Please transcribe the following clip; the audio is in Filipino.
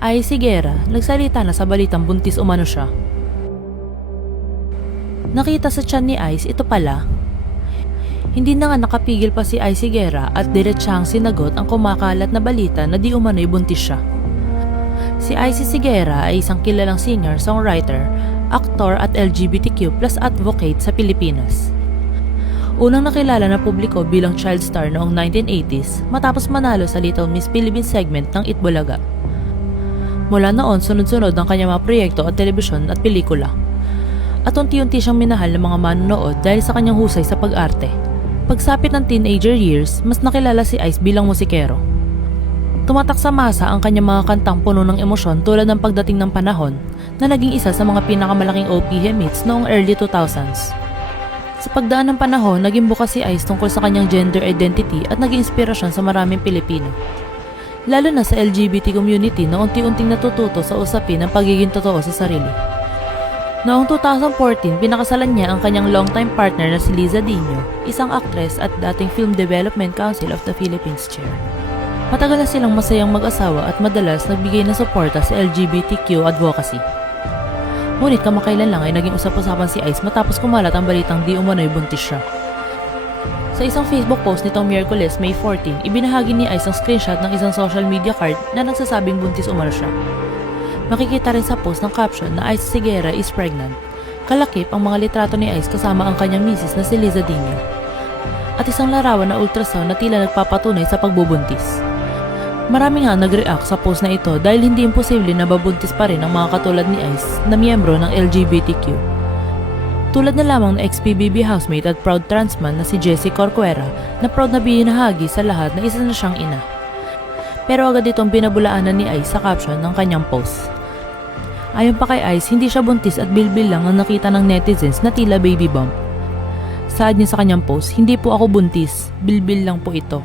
ay si Guerra nagsalita na sa balitang buntis umano siya. Nakita sa tiyan ni Ice ito pala. Hindi na nga nakapigil pa si Ice Guerra at diretsahang sinagot ang kumakalat na balita na di umano'y buntis siya. Si Ice Guerra ay isang kilalang singer, songwriter, aktor at LGBTQ+ advocate sa Pilipinas. Unang nakilala na publiko bilang child star noong 1980s matapos manalo sa Little Miss Philippines segment ng Itbulaga. Mula noon, sunod-sunod ang kanyang mga proyekto at telebisyon at pelikula. At unti-unti siyang minahal ng mga manonood dahil sa kanyang husay sa pag-arte. Pagsapit ng teenager years, mas nakilala si Ice bilang musikero. Tumatak sa masa ang kanyang mga kantang puno ng emosyon tulad ng Pagdating ng Panahon na naging isa sa mga pinakamalaking OPM hits noong early 2000s. Sa pagdaan ng panahon, naging bukas si Ice tungkol sa kanyang gender identity at naging inspirasyon sa maraming Pilipino. Lalo na sa LGBT community na unti-unting natututo sa usapin ng pagiging totoo sa sarili. Noong 2014, pinakasalan niya ang kanyang longtime partner na si Liza Dino, isang aktres at dating Film Development Council of the Philippines chair. Matagal na silang masayang mag-asawa at madalas nagbigay ng suporta sa LGBTQ advocacy. Ngunit kamakailan lang ay naging usap-usapan si Ice matapos kumalat ang balitang di umano'y buntis siya. Sa isang Facebook post nitong Miyerkules, May 14, ibinahagi ni Ice ang screenshot ng isang social media card na nagsasabing buntis umano siya. Makikita rin sa post ng caption na Ice Guerra is pregnant. Kalakip ang mga litrato ni Ice kasama ang kanyang misis na si Liza Dino. At isang larawan na ultrasound na tila nagpapatunay sa pagbubuntis. Marami nga nag-react sa post na ito dahil hindi imposible na babuntis pa rin ang mga katulad ni Ice na miyembro ng LGBTQ. Tulad na lamang na ex-PBB housemate at proud transman na si Jessie Corcuera na proud na binahagi sa lahat na isa na siyang ina. Pero agad itong binabulaanan ni Ice sa caption ng kanyang post. Ayon pa kay Ice, hindi siya buntis at bilbil lang ang nakita ng netizens na tila baby bump. Saad niya sa kanyang post, "Hindi po ako buntis, bilbil lang po ito."